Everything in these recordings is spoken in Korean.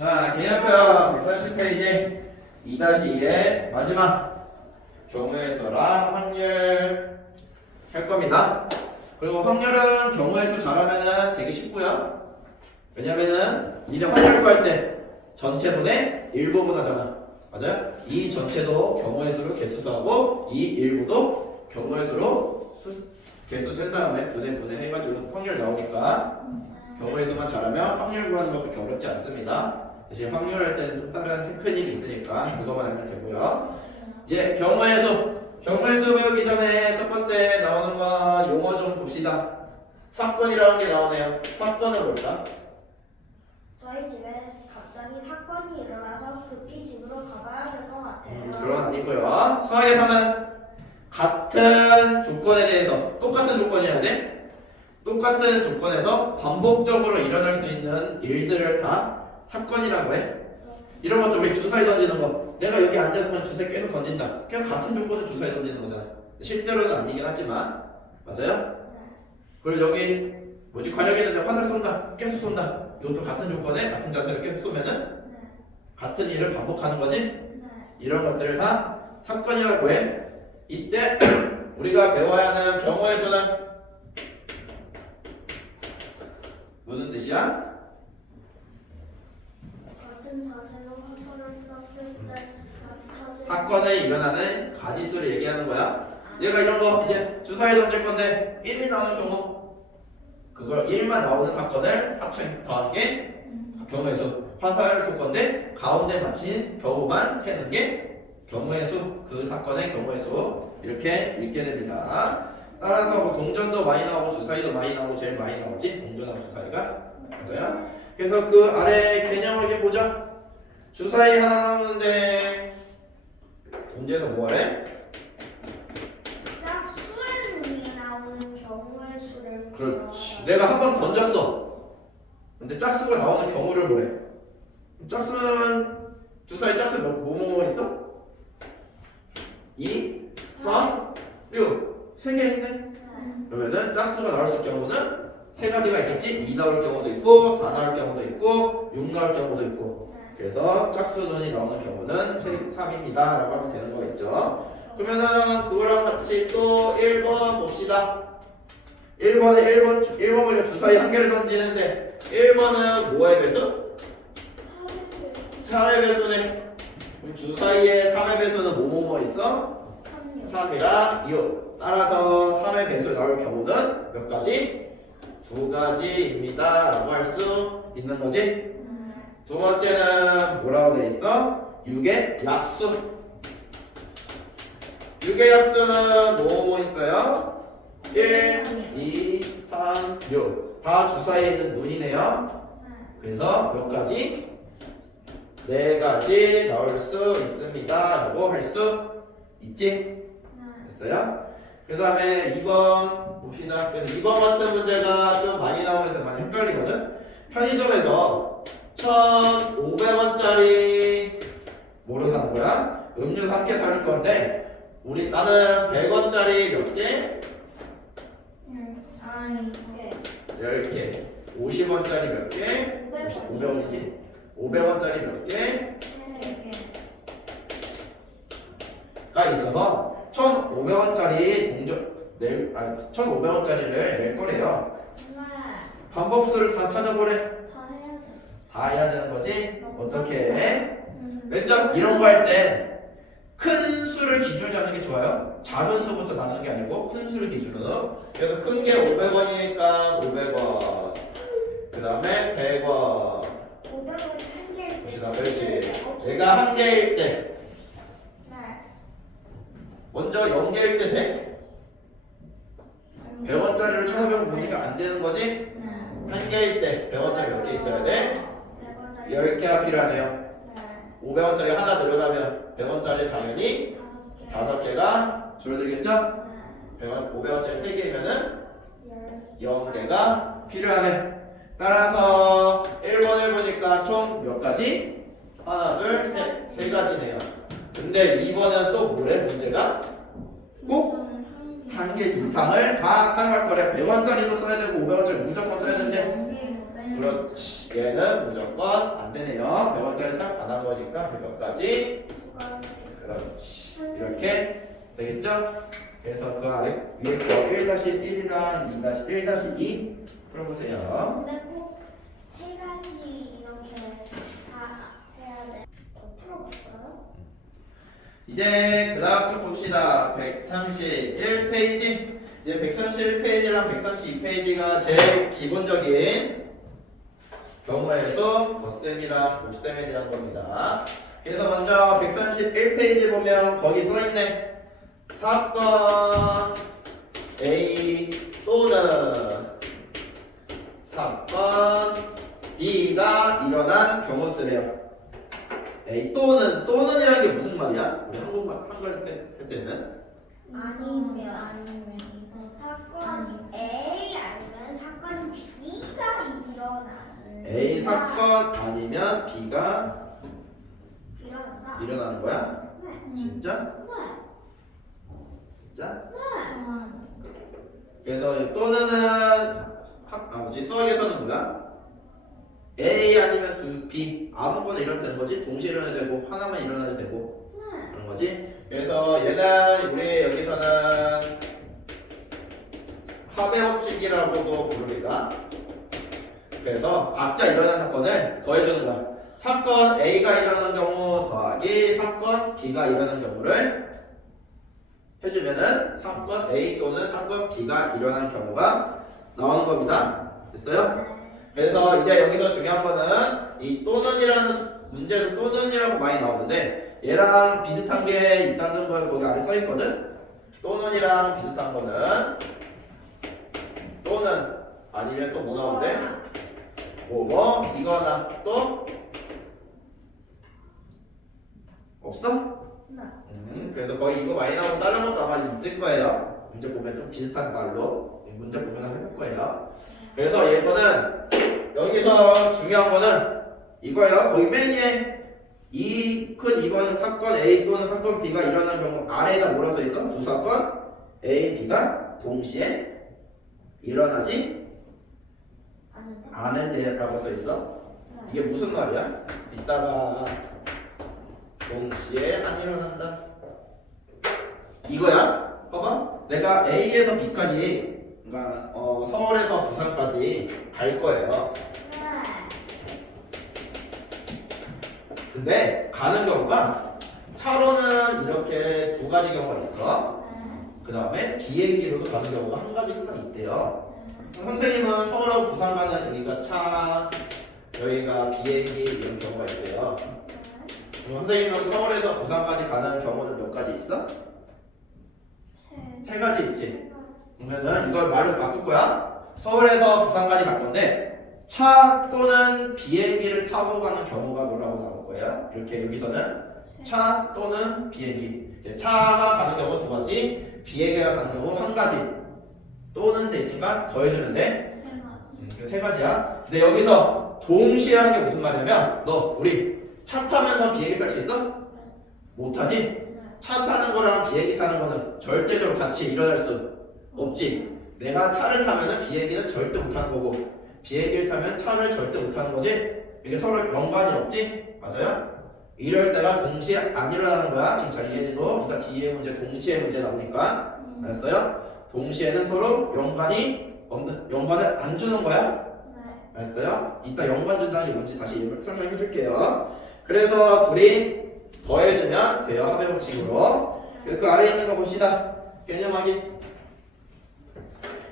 자, 개념표 130페이지 2-2의 마지막 경우의 수랑 확률 할 겁니다. 그리고 확률은 경우의 수 잘하면은 되게 쉽고요. 왜냐면은 니네 확률 구할 때 전체분의 일부분 하잖아. 맞아요? 이 전체도 경우의 수로 개수수하고 이 일부도 경우의 수로 개수 센 다음에 분해 해가지고 확률 나오니까 경우의 수만 잘하면 확률 구하는 거 그렇게 어렵지 않습니다. 대신 확률할 때는 좀 다른 테크닉이 있으니까 그거만 알면 되고요. 이제 경우의 수 배우기 전에 첫 번째 나오는 거 용어 좀 봅시다. 사건이라는 게 나오네요. 사건은 뭘까? 저희 집에 갑자기 사건이 일어나서 급히 집으로 가봐야 될 것 같아요. 그건 아니고요. 수학에서는 같은 조건에 대해서 똑같은 조건이어야 돼. 똑같은 조건에서 반복적으로 일어날 수 있는 일들을 다 사건이라고 해. 이런 것도 우리 주사위 던지는 거. 내가 여기 앉아서만 주사위 계속 던진다. 그냥 같은 조건은 주사위 던지는 거잖아. 실제로는 아니긴 하지만 맞아요? 그리고 여기 뭐지 관역에는 화살 쏜다. 계속 쏜다. 이것도 같은 조건에 같은 자세로 계속 쏘면은 같은 일을 반복하는 거지. 이런 것들을 다 사건이라고 해. 이때 우리가 배워야 하는 경우의 수는 무슨 뜻이야? 같은 자세로 화살을 쐈을 때 사건에 일어나는 가지수를 얘기하는 거야. 얘가 이런 거 이제 주사위 던질 건데 1이 나오는 경우 그걸 1만 나오는 사건을 합쳐 더한 게 경우의 수. 화살을 쏠 건데 가운데 맞힌 경우만 세는 게 경우의 수. 그 사건의 경우의 수. 이렇게 읽게 됩니다. 따라서 뭐 동전도 많이 나오고 주사위도 많이 나오고 제일 많이 나오지 동전하고 주사위가. 맞아요? 그래서 그 아래 개념 확인 보자. 주사위 하나 나오는데 문제에서 뭐래? 짝수의 눈이 나오는 경우의 수를 그렇지. 내가 한 번 던졌어. 근데 짝수가 나오는 경우를 뭐래? 짝수는 주사위 짝수 뭐뭐 있어? 2, 4, 6 세 개 있네. 그러면은 짝수가 나올 수 있는 경우는 세 가지가 있겠지. 2 나올 경우도 있고 4 나올 경우도 있고 6 나올 경우도 있고. 그래서 짝수눈이 나오는 경우는 3입니다 라고 하면 되는 거 있죠. 그러면은 그거랑 같이 또 1번 봅시다. 1번 보니까 주사위 한 개를 던지는데 1번은 뭐의 배수? 3의 배수네. 주사위의 3의 배수는 뭐뭐 있어? 3이랑 6. 따라서 3의 배수 나올 경우는 몇 가지? 2가지입니다 라고 할 수 있는 거지. 두 번째는 뭐라고 돼 있어? 6의 약수. 6의 약수는 뭐 있어요? 1, 2, 3, 6. 다 주사위에 있는 눈이네요. 그래서 몇 가지? 4가지 나올 수 있습니다 라고 할 수 있지? 됐어요? 그 다음에 2번 봅시다. 그래서 2번 같은 문제가 좀 많이 나오면서 많이 헷갈리거든? 편의점에서 1,500원짜리 뭐로 사는 거야? 음료 3개 사는 건데 나는 100원짜리 몇 개? 10개. 50원짜리 몇 개? 500원이지? 500원짜리 몇 개? 가 있어서 1,500원짜리 1,500원짜리를 낼 거래요. 방법수를 다 찾아보래. 다 해야 되는 거지? 어떻게 해? 맨날 이런 거 할 때 큰 수를 기준으로 잡는 게 좋아요. 작은 수부터 나누는 게 아니고 큰 수를 기준으로. 그래서 큰 게 500원이니까 500원. 그 다음에 100원. 500원 한 개. 봅시다. 그렇지. 내가 한 개일 때 먼저 0개일 때 돼? 100원짜리를 1,500원 보니까 안 되는 거지? 한 개일 때 100원짜리 몇 개 있어야 돼? 10개가 필요하네요. 500원짜리 하나 늘어나면 100원짜리 당연히 5개가 줄어들겠죠? 500원짜리 3개이면은 0개가 필요하네. 따라서 1번을 보니까 총 몇 가지? 하나, 둘, 셋. 3가지네요. 근데 2번은 또 뭐래? 문제가? 꼭 한 개 이상을 다 사용할 거래. 100원짜리도 써야 되고 500원짜리 무조건 써야 되는데 그렇지. 얘는 무조건 안 되네요. 100원짜리 삽 안 하는 거니까 100원까지. 그렇지. 이렇게 되겠죠? 그래서 그 아래 위에 거 1-1이랑 2-1-2 풀어보세요. 근데 꼭 세 가지 이렇게 다 해야 돼. 더 풀어볼까요? 이제 그 다음 쭉 봅시다. 131페이지. 이제 131페이지랑 132페이지가 제일 기본적인 경우의 수, 덧셈이랑 곱셈에 대한 겁니다. 그래서 먼저 131페이지 보면 거기 써있네. 사건 A 또는 사건 B가 일어난 경우 쓰래요. A 또는이라는 게 무슨 말이야? 우리 한국말 한글 할 때는 아니면 사건 A 아니면 사건 B가 일어나는 A 사건 아니면 B가 일어난다. 일어나는 거야? 네. 진짜? 진짜? 네. 그래서 또는은 수학에서는 뭐야? A 아니면 두 B 아무거나 일어나도 되는 거지. 동시에 일어나도 되고 하나만 일어나도 되고 네. 그런 거지. 그래서 얘는 우리 여기서는 합의법칙이라고도 부릅니다. 그래서 각자 일어난 사건을 더해주는 거야. 사건 A가 일어나는 경우 더하기 사건 B가 일어나는 경우를 해주면은 사건 A 또는 사건 B가 일어나는 경우가 나오는 겁니다. 됐어요? 그래서 이제 여기서 중요한 거는 이 또는이라는 문제도 또는이라고 많이 나오는데 얘랑 비슷한 게 있다는 걸 거기 아래 써 있거든. 또는이랑 비슷한 거는 또는 아니면 또 뭐 나오는데? 뭐 이거나 또 없어? 그래서 거의 이거 많이 나오고 다른 것도 아마 있을 거예요. 문제 보면 좀 비슷한 말로 문제 보면 해볼 거예요. 그래서 얘거는 여기서 중요한 거는 이거예요. 거기 맨 위에 큰 2번은 사건 A 또는 사건 B가 일어나는 경우 아래에다 뭐라 써 있어? 두 사건 A, B가 동시에 일어나지 않을 때라고 써 있어. 이게 무슨 말이야? 이따가 동시에 안 일어난다. 이거야. 봐봐. 내가 A에서 B까지, 그러니까 서울에서 부산까지 갈 거예요. 근데 가는 경우가 차로는 이렇게 두 가지 경우가 있어. 그 다음에 비행기로도 가는 경우가 한 가지가 있대요. 선생님은 서울하고 부산 가는 여기가 차, 여기가 비행기 이런 경우가 있대요. 선생님은 서울에서 부산까지 가는 경우는 몇 가지 있어? 세 가지 있지. 그러면은 이걸 말로 바꿀 거야. 서울에서 부산까지 갈 건데 차 또는 비행기를 타고 가는 경우가 뭐라고 나올 거야? 이렇게 여기서는 차 또는 비행기. 차가 가는 경우 두 가지, 비행기가 가는 경우 한 가지. 또는 돼 있으니까 더해주면 돼. 세 가지야. 근데 여기서 동시에 하는 게 무슨 말이냐면 우리 차 타면서 비행기 탈 수 있어? 못하지? 차 타는 거랑 비행기 타는 거는 절대적으로 같이 일어날 수 없지. 내가 차를 타면은 비행기는 절대 못하는 거고 비행기를 타면 차를 절대 못하는 거지. 이게 서로 연관이 없지? 맞아요? 이럴 때가 동시에 안 일어나는 거야. 지금 잘 이해해도 이따 뒤에 문제 동시에 문제 나오니까 알았어요? 동시에는 서로 연관을 안 주는 거야. 알았어요? 이따 연관 준다는 게 뭔지 다시 설명해 줄게요. 그래서 둘이 더해주면 돼요. 합의 법칙으로. 그 아래에 있는 거 봅시다. 개념 확인.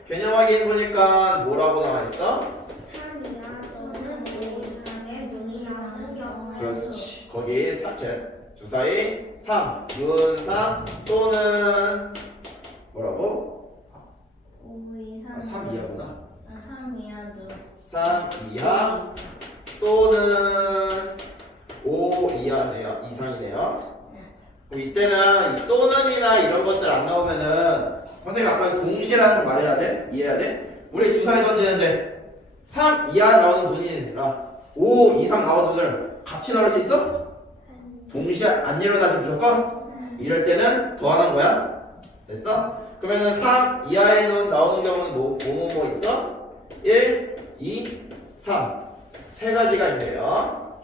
개념 확인 보니까 뭐라고 나와 있어? 3이나 또는 5 이상의 눈이 나오는 경우에 그렇지. 거기 주사위 3, 윤3 또는 뭐라고? 5 이상 3 이하구나. 3 이하 눈 3 이하 또는 5 이하네요. 이상이네요. 이때는 이 또는이나 이런 것들 안 나오면은 선생님 아까 동시라는 거 말해야 돼? 이해해야 돼? 우리 주사위 던지는데 3 이하 나오는 눈이랑 5 이상 나오는 눈을 같이 넣을 수 있어? 동시에 안 일어나지 무조건? 이럴 때는 더하는 거야. 됐어? 그러면은 3 이하에 나오는 경우는 뭐 있어? 1, 2, 3. 세 가지가 있네요.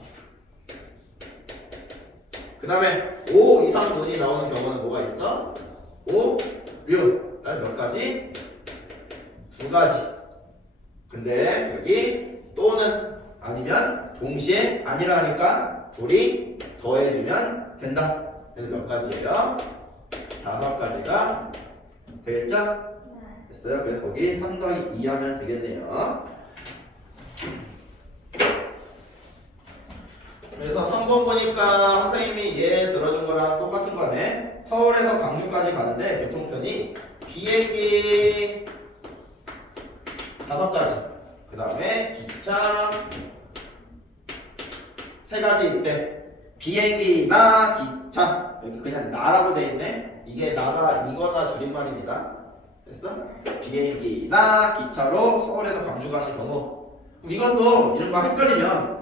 그 다음에 5 이상 문이 나오는 경우는 뭐가 있어? 5, 6. 그다음에 몇 가지? 2가지. 근데 여기 또는 아니면 동시에 아니라니까 둘이 더해주면 된다. 그래서 몇 가지예요? 5가지가 되겠죠? 네. 됐어요? 그래서 거기 3 더하기 2 하면 되겠네요. 그래서 3번 보니까 선생님이 얘 들어준 거랑 똑같은 거네. 서울에서 광주까지 가는데 교통편이 비행기 5가지, 그 다음에 기차 3가지 있대. 비행기나 기차, 여기 그냥 나라고 돼 있네. 이게 나가 이거나 줄임말입니다. 됐어? 비행기나 기차로 서울에서 광주 가는 경우. 그럼 이것도 이런 거 헷갈리면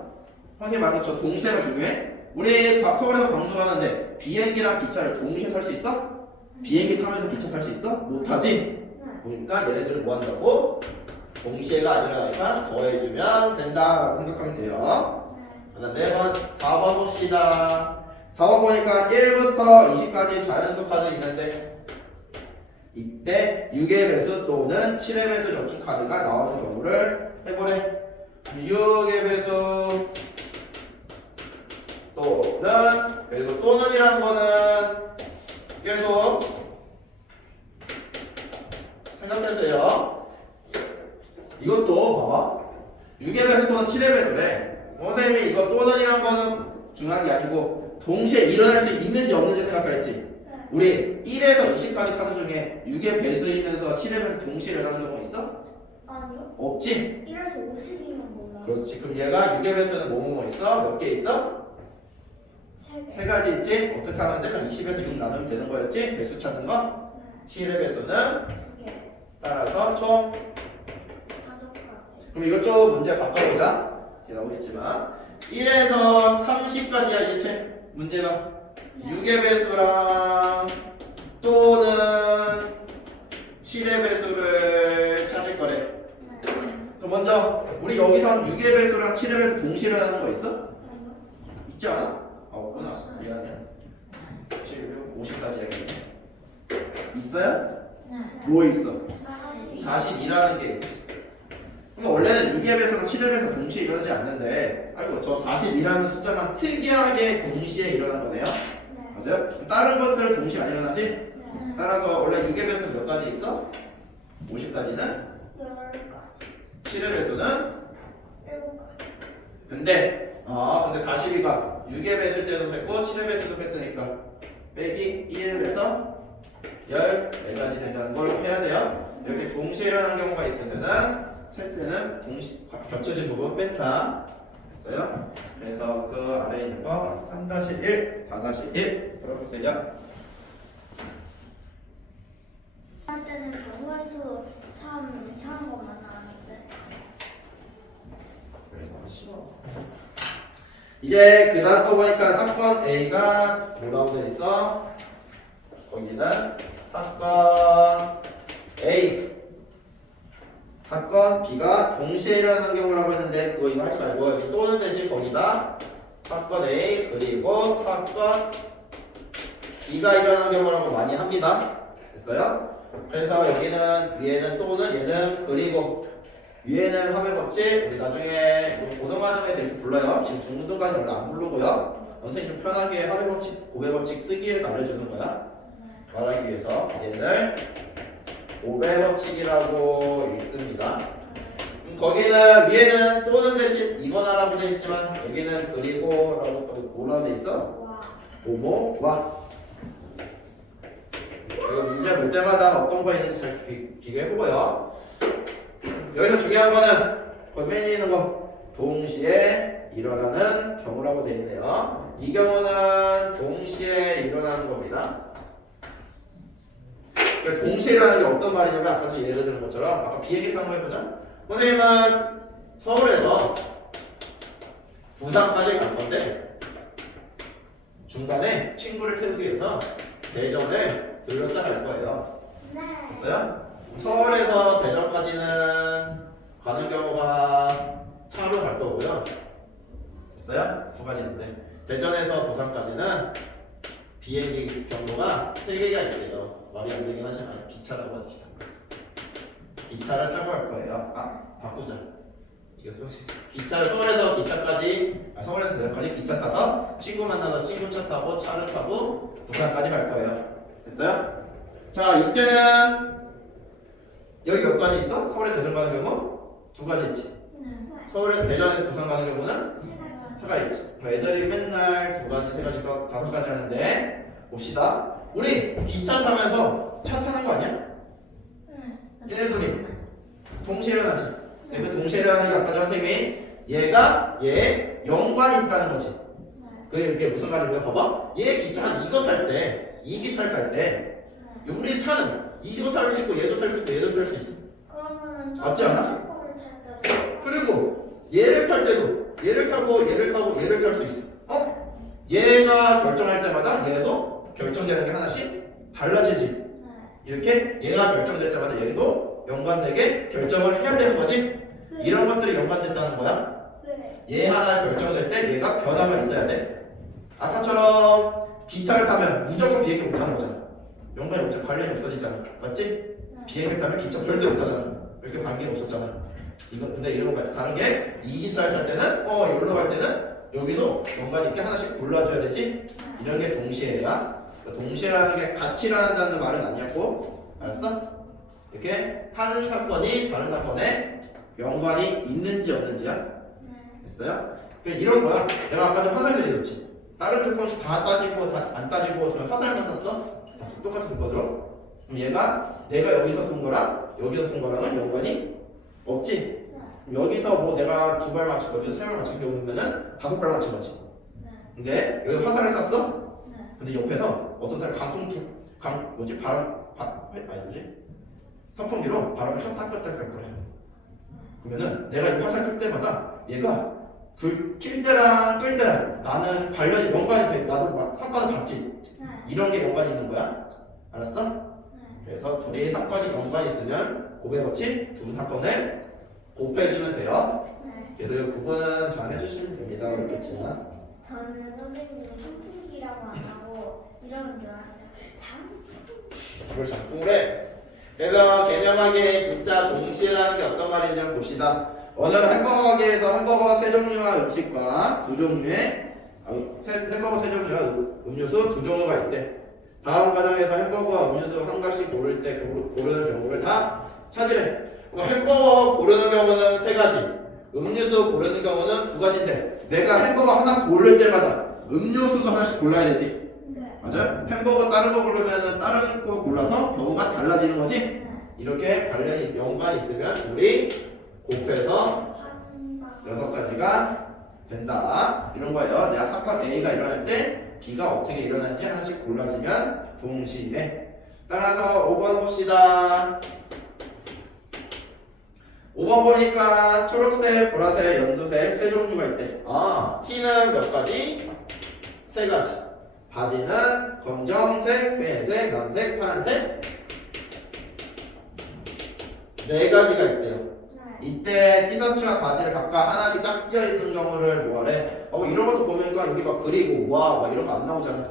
선생님 말한 것처럼 동시에가 중요해. 우리 서울에서 광주 가는데 비행기랑 기차를 동시에 탈 수 있어? 비행기 타면서 기차 탈 수 있어? 못하지? 그러니까 얘네들은 뭐 한다고? 동시에가 아니라 더해주면 된다라고 생각하면 돼요. 그다음 4번 봅시다. 4번 보니까 1부터 20까지 자연수 카드 있는데 이때 6의 배수 또는 7의 배수 적힌 카드가 나오는 경우를 해보래. 6의 배수 또는, 그리고 또는이란 거는 계속 생각해주세요. 이것도 봐봐. 6의 배수 또는 7의 배수래. 선생님이 이거 또는이란 거는 중요한 게 아니고 동시에 일어날 수 있는지 없는지 생각했지. 우리 1에서 20까지 카드 중에 6의 배수이면서 7의 배수 동시에 일어나는 경우 있어? 아니요. 없지? 1에서 50이면 몰라. 그렇지. 그럼 얘가 6의 배수는 뭐뭐 있어? 몇 개 있어? 3개. 3가지 있지? 어떻게 하면 돼? 그럼 20에서 6 나누면 되는 거였지? 배수 찾는 거? 7의 배수는 2개. 따라서 총. 5가지. 그럼 이것 좀 문제 바꿔보자. 나오겠지만 1에서 30까지야 일체 문제가. 6의 배수랑 또는 7의 배수를 찾을 거래. 그럼 먼저 우리 여기서 6의 배수랑 7의 배수 동시에 일어나는 거 있어? 아니요. 있지 않아? 아 없구나. 미안해. 7, 50까지 있어요? 네. 뭐 있어? 40. 40이라는 게 있지. 그럼 원래는 6의 배수랑 7의 배수 동시에 일어나지 않는데, 아이고 저 40이라는 숫자만 특이하게 동시에 일어난 거네요. 네. 맞아요? 그럼 다른 것들은 동시에 안 일어나지? 네. 따라서 원래 6의 배수는 몇 가지 있어? 50까지는? 10가지. 7의 배수는? 7가지. 근데 42가 6의 배수 때도 됐고 7의 배수도 했으니까 빼기 1에서 14가지 된다는 걸 해야 돼요. 이렇게 동시에 일어나는 경우가 있으면은 셋째는 겹쳐진 부분 뺀다 했어요. 그래서 그 아래에 있는 거 3-1, 4-1 풀어보세요. 할 때는 경우의 수 참 이상한 것만 나왔는데. 그래서 싫어. 이제 그 다음 거 보니까 사건 A가 뭐라고 돼 있어? 거기는 사건 A, 사건 B가 동시에 일어나는 경우라고 했는데 그거 이거 하지 말고 여기 또는 대신 거기다 사건 A 그리고 사건 B가 일어나는 경우라고 많이 합니다. 됐어요? 그래서 여기는 위에는 또는 얘는 그리고 위에는 합의 법칙 우리 나중에 고등과정에서 이렇게 불러요. 지금 중고등까지 원래 안 부르고요. 선생님 좀 편하게 합의 법칙, 고배 법칙 쓰기를 알려주는 거야. 말하기 위해서 얘를 고배 법칙이라고 읽습니다. 거기는 위에는 또는 대신 이거나라고 되어 있지만 여기는 그리고라고 또 뭐라고 되어 있어? 와. 뭐뭐와. 그리고 문제 볼 때마다 어떤 거 있는지 잘 비교해보고요. 여기서 중요한 거는 거기 있는 거 동시에 일어나는 경우라고 되어 있네요. 이 경우는 동시에 일어나는 겁니다. 그러니까 동시에 일어나는 게 어떤 말이냐면 아까 저 예를 드는 것처럼 아까 비행기 타는 거 해보자. 선생님은 서울에서 부산까지 갈 건데 중간에 친구를 태우기 위해서 대전을 들렸다 갈 거예요. 네. 됐어요? 서울에서 대전까지는 가는 경우가 차로 갈 거고요. 됐어요? 두 가지인데 대전에서 부산까지는 비행기 경로가 3개가 있대요. 말이 안 되긴 하지만 기차라고 합시다. 기차를 타고 갈 거예요. 바꾸자. 이게 소식. 기차를 서울에서 기차까지, 서울에서 대전까지 기차 타서 친구 만나서 친구 차 타고 차를 타고 부산까지 갈 거예요. 됐어요? 자, 이때는 여기 몇 가지 있어? 서울에 대전 가는 경우 2가지 있지. 서울에 대전에 부산 가는 경우는 3가지 있지. 애들이 맨날 2가지, 3가지, 또 5가지 하는데 봅시다. 우리 기차 타면서 차 타는 거 아니야? 얘네들이 동시에 일어나지. 그 동시에 일어나는 게 아까 선생님이 얘 연관이 있다는 거지. 그게 무슨 말이냐면 봐봐. 얘 기차는 이거 탈 때, 이 기차를 탈 때 우리 차는 이거 탈 수 있고 얘도 탈 수 있고 얘도 탈 수 있어. 그러면은 맞지 않아? 그리고 얘를 탈 때도 얘를 타고 얘를 타고 얘를 탈 수 있어. 얘가 결정할 때마다 얘도 결정되는 게 하나씩 달라지지. 이렇게 얘가 결정될 때마다 얘도 연관되게 결정을 해야 되는 거지. 이런 것들이 연관된다는 거야. 얘 하나 결정될 때 얘가 변화가 있어야 돼. 아까처럼 기차를 타면 무조건 비행기 못 타는 거잖아. 연관이 없잖아. 관련이 없어지잖아. 맞지? 비행기를 타면 기차 절대 못 타잖아. 이렇게 관계가 없었잖아. 근데 이런 거 다른 게 이 기차를 탈 때는 여기로 갈 때는 여기도 연관이 있게 하나씩 골라줘야 되지. 이런 게 동시에야. 동시에라는 게 같이 일어난다는 말은 아니었고, 알았어? 이렇게 한 사건이 다른 사건에 연관이 있는지 없는지야. 됐어요? 이런 거야. 내가 아까 좀 화살 얘기했지. 다른 조건씩 다 따지고 다 안 따지고 그냥 화살만 썼어. 똑같은 조건으로. 그럼 얘가 내가 여기서 쏜 거랑 여기서 쏜 거랑은 연관이 없지. 여기서 뭐 내가 2발 맞추고 여기서 3발 맞춘 경우면은 5발 맞춘 거지. 근데 여기 화살을 쐈어. 근데 옆에서 어떤 사람이 선풍기로 바람을 켰다 할 거야. 그러면은 내가 이 화살 끌 때마다 얘가 킬 때랑 끌 때랑 나는 관련이 연관이 돼. 나도 막 사건을 봤지. 이런 게 연관이 있는 거야. 알았어? 그래서 둘이 사건이 연관이 있으면 곱해같이 두 사건을 곱해주면 돼요. 그래서 이 부분은 잘 해주시면 됩니다. 어렵겠지만. 저는 선생님이 선풍기라고 안 하고 이러는 줄 알았어요. 이걸 작품을 해. 그래서 개념하게 진짜 동시에라는 게 어떤 말인지 한번 봅시다. 어느 햄버거 가게에서 햄버거 3종류와 음식과 2종류의 햄버거 3종류와 음료수 2종류가 있대. 다음 과정에서 햄버거와 음료수 한 가지씩 고를 때 고르는 경우를 다 찾으래. 햄버거 고르는 경우는 3가지, 음료수 고르는 경우는 2가지인데 내가 햄버거 하나 고를 때마다 음료수도 하나씩 골라야 되지. 맞아? 햄버거 다른 거 고르면은 다른 거 골라서 경우가 달라지는 거지. 이렇게 관련이 연관이 있으면 우리 곱해서 6가지가 된다. 이런 거예요. 내가 사건 A가 일어날 때 B가 어떻게 일어나는지 하나씩 골라주면 동시에. 따라서 5번 봅시다. 5번 보니까 초록색, 보라색, 연두색 3종류가 있대. T는 몇 가지? 3가지. 바지는 검정색, 회색,藍색, 파란색 4가지가 있대요. 이때 티셔츠와 바지를 각각 하나씩 딱 끼어 있는 경우를 뭐하래? 이런 것도 보니까 여기 막 그리고 와 이런 거 안 나오잖아.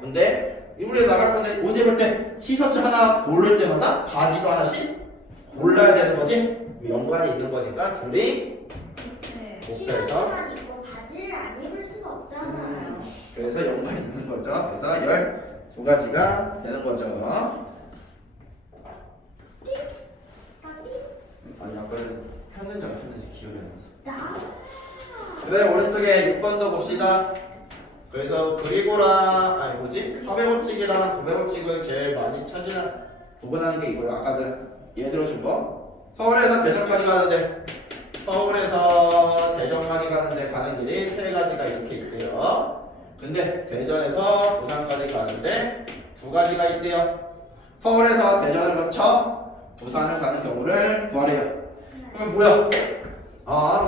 근데 우리 나갈 건데 옷 입을 때 티셔츠 하나 고를 때마다 바지도 하나씩 골라야 되는 거지. 연관이 있는 거니까 둘이 곱해서 티셔츠만 입고 바지를 안 입을 수가 없잖아요. 그래서 연관이 있는 거죠. 그래서 12가지가 되는 거죠. 아니 아까는 켰는지 안 켰는지 기억이 안 나서. 그다음에 오른쪽에 6번도 봅시다. 그래서 그리고랑 화배법칙이랑 고배법칙을 제일 많이 구분하는 게 이거예요. 아까 예를 들어준 거. 서울에서 대전까지 가는데 가는 길이 3가지가 이렇게 있대요. 근데 대전에서 부산까지 가는데 2가지가 있대요. 서울에서 대전을 거쳐 부산을 가는 경우를 구하래요. 그러면 뭐야?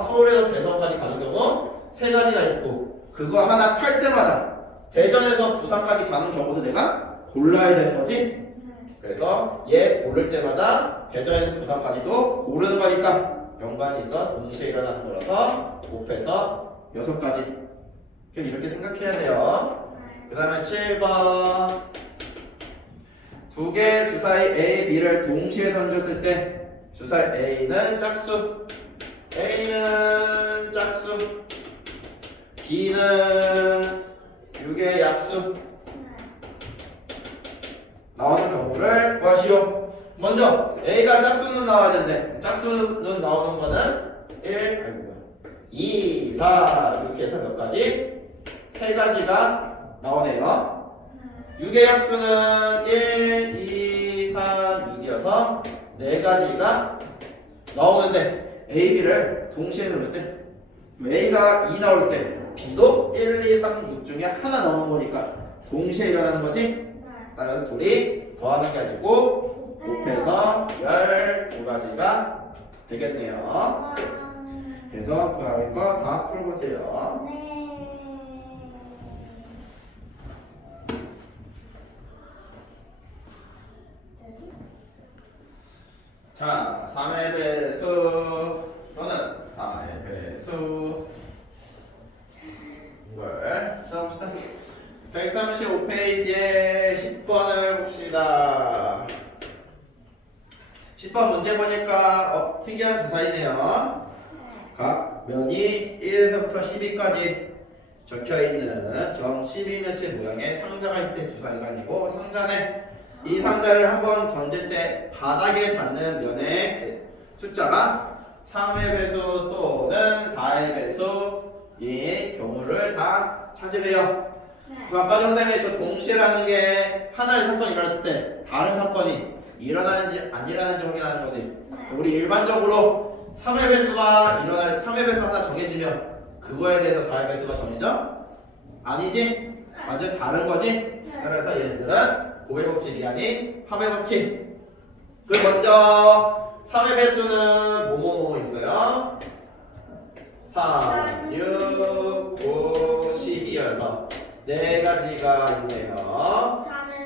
서울에서 대전까지 가는 경우 3가지가 있고 그거 하나 탈 때마다 대전에서 부산까지 가는 경우도 내가 골라야 되는 거지. 그래서 얘 고를 때마다 대전에서 부산까지도 고르는 거니까 연관이 있어 동시에 일어나는 거라서 곱해서 6가지. 이렇게 생각해야 돼요. 그 다음에 7번 두 개 주사위 A, B를 동시에 던졌을 때 주사위 A는 짝수, A는 짝수, B는 6의 약수 나오는 경우를 구하시오. 먼저 A가 짝수는 나와야 되는데 짝수는 나오는 거는 1, 2, 4 이렇게 해서 몇 가지? 3가지가 나오네요. 6의 약수는 1, 2, 3, 6이어서 4가지가 나오는데 A, B를 동시에 넣을 때 A가 2 나올 때 B도 1, 2, 3, 6 중에 하나 나오는 거니까 동시에 일어나는 거지? 따라서 둘이 더하는 게 아니고 곱해서 12가지가 되겠네요. 그래서 그 아래 거 다 풀어보세요. 자, 3의 배수 또는 4의 배수 이걸 써봅시다. 135페이지에 10번을 봅시다. 10번 문제 보니까 특이한 주사위네요. 각 면이 1에서부터 12까지 적혀있는 정 12면체 모양의 상자가 있대. 주사위가 아니고 상자네. 이 상자를 한번 던질 때 바닥에 닿는 면의 숫자가 3의 배수 또는 4의 배수인 경우를 다 찾으래요. 아까 선생님이 저 동시라는 게 하나의 사건이 일어났을 때 다른 사건이 일어나는지 안 일어나는지 확인하는 거지. 우리 일반적으로 3의 배수가 일어날 3의 배수 하나 정해지면 그거에 대해서 4의 배수가 정해져? 아니지? 완전 다른 거지? 그래서 얘네들은 곱의 법칙이 아닌 합의 법칙. 그 먼저 3의 배수는 뭐뭐뭐 있어요? 3, 6, 9, 12여서 4가지가 있네요.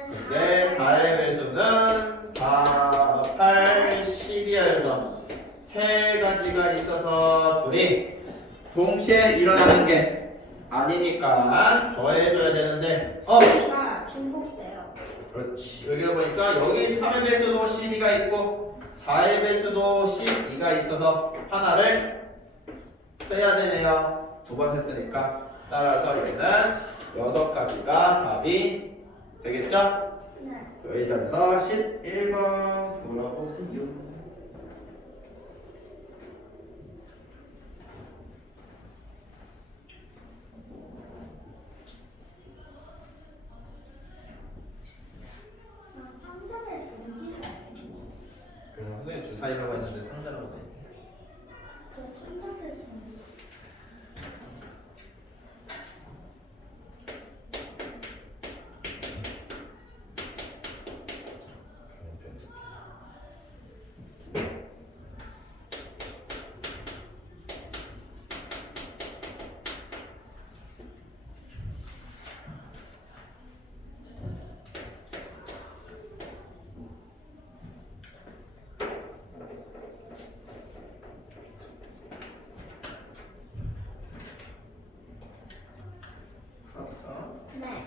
근데 4의 배수는 4, 8, 12여서 3가지가 있어서 둘이 동시에 일어나는 게 아니니까 더해줘야 되는데 시가 중복돼요. 그렇지. 여기 보니까 여기 3의 배수도 12가 있고 4의 배수도 12가 있어서 하나를 빼야 되네요. 두 번 했으니까. 따라서 얘는 6가지가 답이 되겠죠? 네. 저희 따라서 11번 돌아보세요. 그럼 선생님 주사위라고 했는데 상자라고 돼. 네.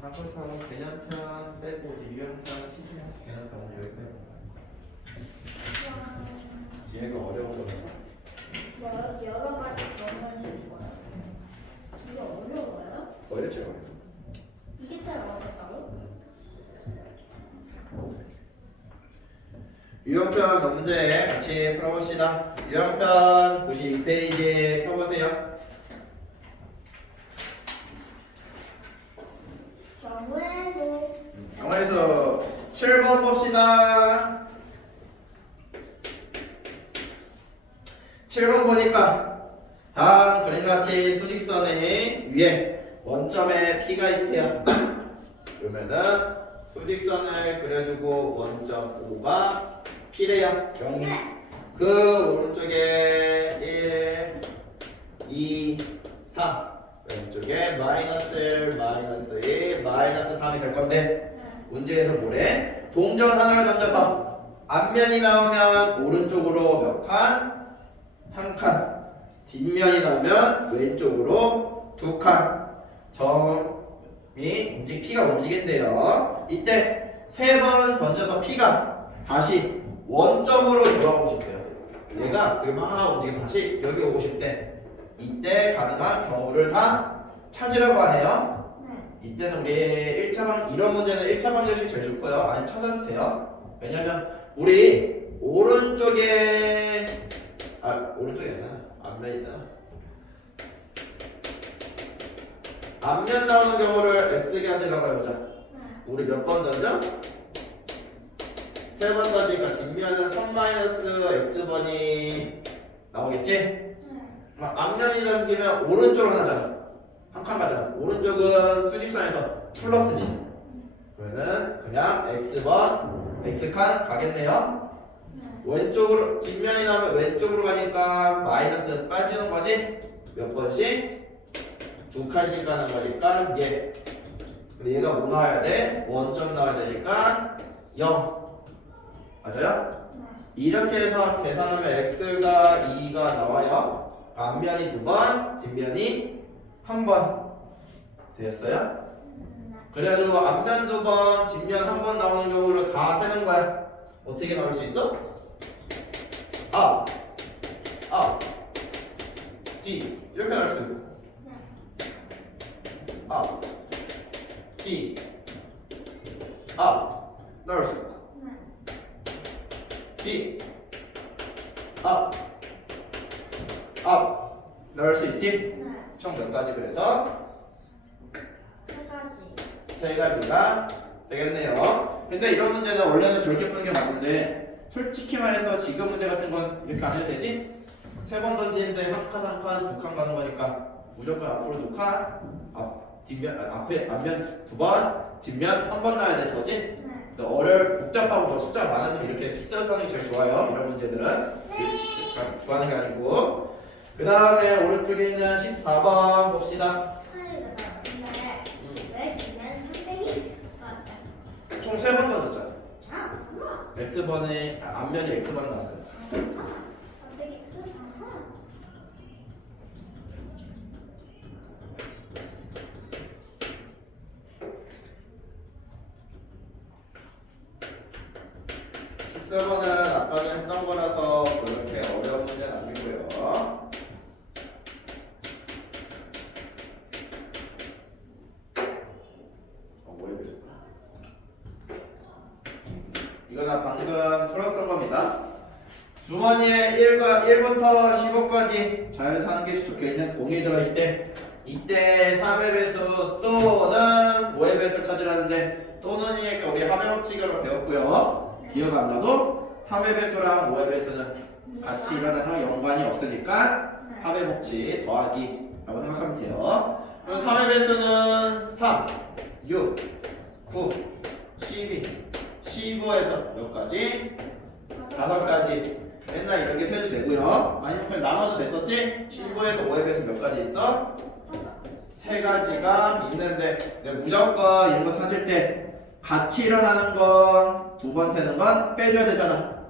하고서 개념편 빼고 유형편 피지형 개념편 여기 빼고 뒤에가 어려운 거라서 여러 가지 질문을 줄 거예요. 이게 어려워요? 어렵지 어려워. 이게 제일 어렵다고? 유형편 문제 같이 풀어봅시다. 유형편 92페이지 펴보세요. 경우에서 7번 봅시다. 7번 보니까 다음 그림같이 수직선의 위에 원점에 P가 있대요. 그러면은 수직선을 그려주고 원점 O가 P래요. 0이. 그 오른쪽에 1, 2, 3 왼쪽에 마이너스 1, 마이너스 2, 마이너스 3이 될 건데 문제에서 뭐래? 동전 하나를 던져서 앞면이 나오면 오른쪽으로 몇 칸? 한 칸. 뒷면이라면 왼쪽으로 두 칸. 점이 P가 움직인대요. 이때 세 번 던져서 P가 다시 원점으로 돌아오고 싶대요. 얘가 여기 막 움직이면 다시 여기 오고 싶대. 이때 가능한 경우를 다 찾으라고 하네요. 네. 이때는 우리 1차 방 이런 문제는 1차 방정식 제일 좋고요. 아니면 찾아도 돼요. 왜냐면 우리 오른쪽에 오른쪽이 아니잖아. 앞면이잖아. 앞면 나오는 경우를 x게 하시라고 해보자. 우리 몇 번 던져? 세 번 던지니까 뒷면은 3-x번이 나오겠지? 네. 앞면이 던지면 오른쪽으로 하잖아. 한 칸 가잖아. 오른쪽은 수직선에서 플러스지. 그러면은 그냥 x번 x칸 가겠네요. 네. 왼쪽으로 뒷면이 나오면 왼쪽으로 가니까 마이너스 빠지는 거지. 몇 번씩? 두 칸씩 가는 거니까 얘. 그리고 얘가 뭐 나와야 돼? 원점 나와야 되니까 0. 맞아요? 네. 이렇게 해서 계산하면 x가 2가 나와요. 앞면이 두 번, 뒷면이 한 번. 됐어요? 그래가지고 앞면 두 번, 뒷면 한 번 나오는 경우를 다 세는 거야. 어떻게 나올 수 있어? 앞, 뒤 이렇게 나올 수 있고 앞, 뒤, 앞 나올 수 있고 뒤, 앞 나올 수 있지? 네. 총 몇 가지 그래서? 세 가지. 세 가지가 되겠네요. 근데 이런 문제는 원래는 저렇게 푸는 게 맞는데 솔직히 말해서 지금 문제 같은 건 이렇게 안 해도 되지? 세 번 던지는데 한 칸 한 칸 두 칸 가는 거니까 무조건 앞으로 두 칸, 앞에 앞면 두 번, 뒷면 한 번 나와야 되는 거지? 네. 복잡하고 뭐 숫자 많아지면 이렇게 식사하는 게 제일 좋아요. 이런 문제들은 좋아하는 게 아니고. 그 다음에 오른쪽에 있는 14번 봅시다. 왜 뒷면 300이 나왔다? 총 세 번 던졌잖아. 아, 그렇구나. X번에 앞면이 X번 나왔어요. 300x? 아하. 14번은 아까는 했던 거라서 그렇게 어려운 문제는 아니고요. 뭐에 비했구나. 이거는 방금 풀었던 겁니다. 주머니에 1부터 15까지 자연사 개씩 적혀있는 공이 들어있대. 이때 3의 배수 또는 5의 배수를 찾으라는데 또는이니까 우리 합의 법칙으로 배웠고요. 기억 안 나도 3의 배수랑 5의 배수는 같이 일어나면 연관이 없으니까 합의 법칙 더하기라고 생각하면 돼요. 그럼 3의 배수는 3, 6, 9, 12, 15에서 몇 가지? 5가지. 맨날 이렇게 세도 되고요. 아니면 그냥 나눠도 됐었지? 15에서 5의 배수 몇 가지 있어? 3가지가 있는데 무조건 이런 거 찾을 때 같이 일어나는 건 두 번 세는 건 빼줘야 되잖아.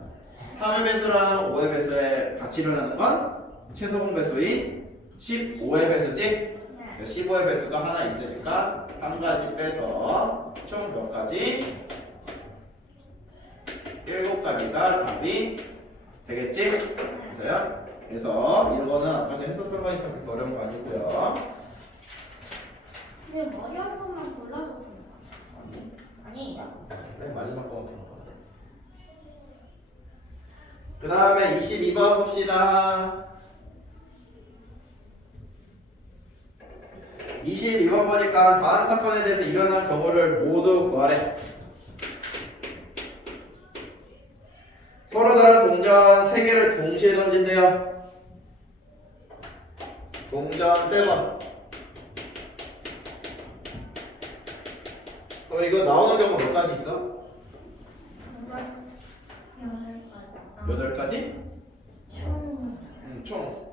3의 배수랑 5의 배수에 같이 일어나는 건 최소 공배수인 15의 배수지? 15의 배수가 하나 있으니까 한 가지 빼서 총 몇 가지? 7가지가 답이 되겠지? 그래서요? 그래서 이거는 아까 전에 했었던 거니까 그렇게 어려운 거 아니고요. 왜 머리 한 번만 골라서 푸는 거야? 아니에요? 맨 마지막 거만 푸는 건데. 그 다음에 22번 봅시다. 22번 보니까 다음 사건에 대해서 일어난 경우를 모두 구하래. 서로 다른 동전 3개를 동시에 던진대요. 동전 3번. 이거 나오는 경우 몇 가지 있어? 8가지? 총.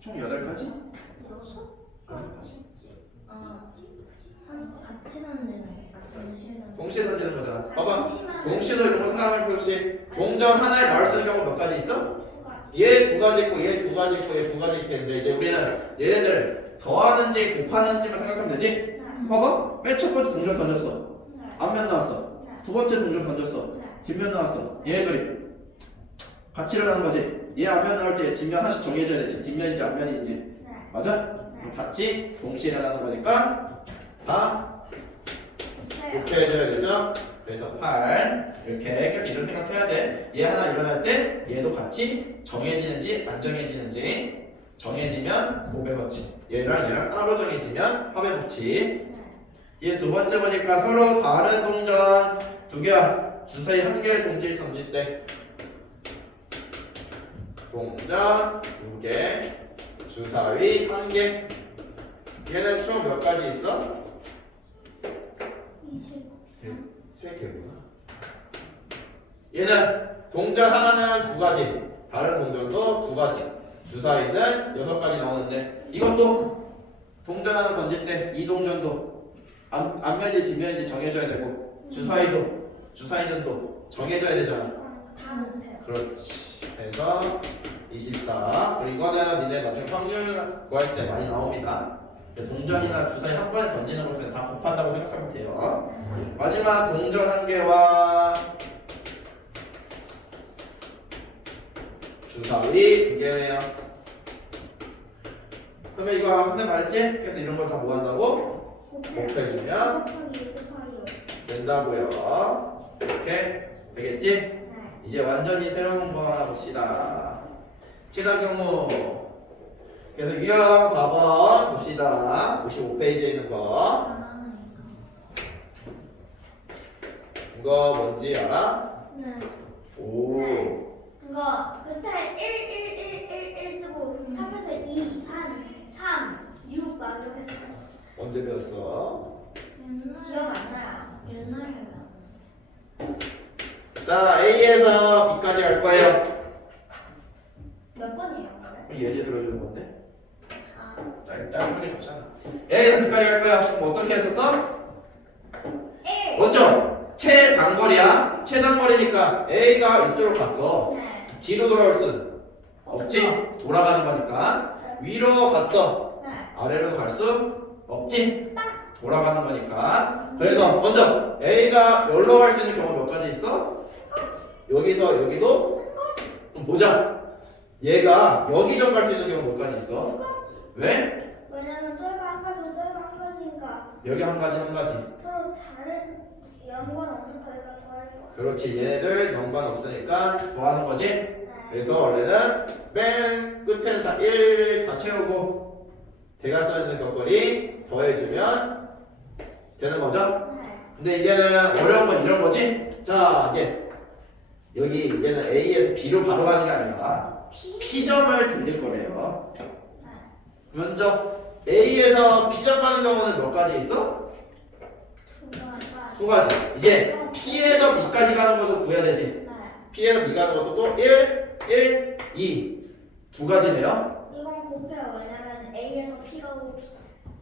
총 8가지? 8가지. 같이 나누는 동시에 던지는 거잖아. 봐봐. 동시에도 이런 거 생각하면 혹시 동전 하나에 나올 수 있는 경우 몇 가지 있어? 2가지. 얘 두 가지 있고 얘 두 가지 있고 얘 두 가지 이렇게 했는데 이제 우리는 얘네들 더하는지 곱하는지만 생각하면 되지? 네. 봐봐. 맨 첫 번째 동전 던졌어. 네. 앞면 나왔어. 네. 두 번째 동전 던졌어. 네. 뒷면 나왔어. 얘네들이 같이 일어나는 거지. 얘 앞면 나올 때 뒷면 하나씩 정해줘야 되지. 뒷면인지 앞면인지. 네. 맞아? 네. 같이 동시에 일어나는 거니까 다 네. 이렇게 해줘야 되죠? 그래서 8 이렇게 계속 이런 생각해야 돼. 얘 하나 일어날 때 얘도 같이 정해지는지 안 정해지는지 정해지면 곱의 법칙. 얘랑 따로 정해지면 합의 법칙. 네. 얘 두 번째 보니까 서로 다른 동전 두 개야. 주사위 한 개를 동시에 던질 때 동전 두 개, 주사위 한 개. 얘는 총 몇 가지 있어? 23. 세 개구나. 얘는 동전 하나는 두 가지, 다른 동전도 두 가지. 주사위는 6가지 나오는데 이것도 동전 하나 던질 때 이 동전도 앞면인지 뒷면인지 정해줘야 되고 주사위는 또 정해줘야 되잖아. 다 못해요. 그렇지. 그래서 24. 그리고 이거는 니네 나중에 확률 구할 때 많이 나옵니다. 동전이나 주사위 한 번에 던지는 것은 다 곱한다고 생각하면 돼요. 마지막 동전 한 개와 주사위 두 개네요. 그러면 이거 선생님 말했지? 그래서 이런 거 다 뭐 한다고? 곱해주면 된다고요. 이렇게 되겠지? 네. 이제 완전히 새로운 거 하나 봅시다. 최단 경우. 그래서 유형 4번 봅시다. 95페이지에 있는 거. 이거 뭔지 알아? 네. 오. 그거 그때 1 쓰고 합해서 2, 3, 6 막 이렇게 써요. 언제 배웠어? 기억 안 나요. 옛날에요. 자, A에서 B까지 갈 거예요. 몇 번이에요, 그래? 그럼 예제 들어주는 건데? 아, 짧은 게 좋잖아. A에서 B까지 갈 거야. 그럼 어떻게 했었어? 1. 먼저 최단거리야. 최단거리니까 A가 이쪽으로 갔어. 네. 뒤로 돌아올 순 없지. 돌아가는 거니까 위로 갔어. 네. 아래로 갈 수 없지. 돌아가는 거니까. 그래서 먼저 A가 여기로 갈 수 있는 경우 몇 가지 있어? 여기서 여기도? 그럼 보자. 얘가 여기 좀 갈 수 있는 경우 몇 가지 있어? 왜? 왜냐면 저희가 한 가지, 저희가 한 가지니까 여기 한 가지 한 가지. 서로 다른 연관 없는 거리가 더해서. 그렇지. 얘네들 연관 없으니까 더하는 거지. 네. 그래서 원래는 맨 끝에는 다 1 다 채우고 대각선 있는 격거리 더해주면 되는 거죠. 네. 근데 이제는 어려운 건 이런 거지. 자, 이제 여기 이제는 A에서 B로 바로 가는 게 아니라 P점을 들릴 거래요. 네. 먼저 A에서 B점 가는 경우는 몇 가지 있어? 두 가지. 이제 P에서 B까지 가는 것도 구해야 되지. 네. P에서 B 가는 것도 또 1, 2 두 가지네요. 이건 곱해요. 왜냐면 A에서 P가 오고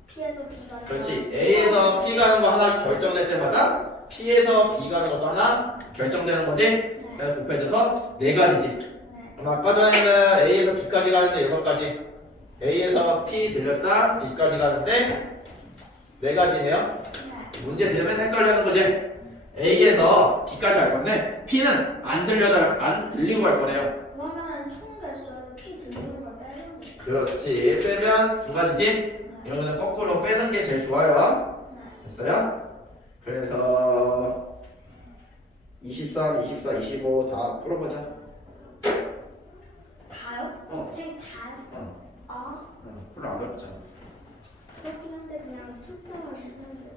P에서 B가. 그렇지. A에서 P 가는 거 하나 결정될 때마다 P에서 B 가는 것도 하나 결정되는 거지. 네. 그래서 곱해져서 네 가지지. 네. 그럼 아까 전에는 A에서 B까지 가는데 6가지. A에서 P 들렸다 B까지 가는데 네 가지네요. 네. 문제 내면 헷갈리는 거지. A에서 B까지 갈 건데 P는 안 들리고 갈 거래요. 그러면은 총 개수는 P 들리는 걸 빼는 거죠. 그렇지. 빼면 두 가지지. 이런 거는 거꾸로 빼는 게 제일 좋아요. 됐어요? 그래서 23, 24, 25 다 풀어보자. 다요? 어. 제 다요? 어. 아, 별로 안 어렵잖아. 그렇긴 한데 그냥 숫자만 있는데.